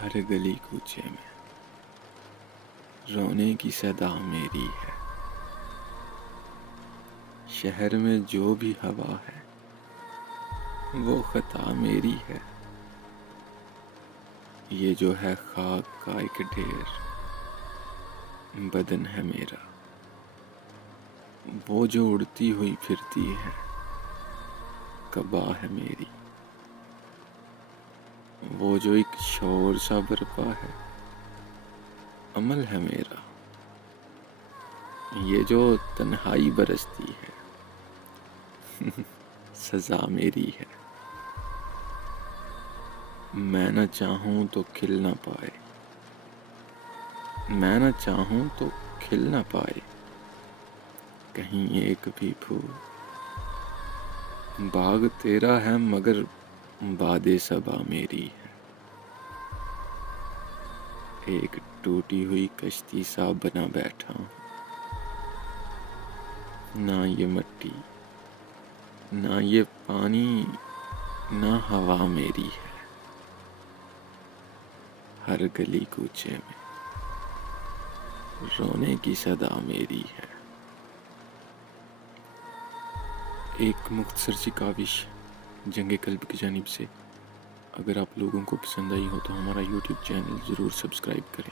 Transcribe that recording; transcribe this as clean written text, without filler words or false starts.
ہر گلی کوچے میں رونے کی صدا میری ہے۔ شہر میں جو بھی ہوا ہے وہ خطا میری ہے۔ یہ جو ہے خاک کا ایک ڈھیر بدن ہے میرا، وہ جو اڑتی ہوئی پھرتی ہے قبا ہے میری۔ وہ جو ایک شور سا برپا ہے عمل ہے میرا۔ یہ جو تنہائی برستی ہے سزا میری ہے۔ میں نہ چاہوں تو کھل نہ پائے، میں نہ چاہوں تو کھل نہ پائے کہیں ایک بھی پھول۔ باغ تیرا ہے مگر باد صبا میری ہے۔ ایک ٹوٹی ہوئی کشتی سا بنا بیٹھا ہوں، نہ یہ مٹی نہ یہ پانی نہ ہوا میری ہے۔ ہر گلی کوچے میں رونے کی صدا میری ہے۔ ایک مختصر سی کاوش جنگ قلب کی جانب سے۔ اگر آپ لوگوں کو پسند آئی ہو تو ہمارا یوٹیوب چینل ضرور سبسکرائب کریں۔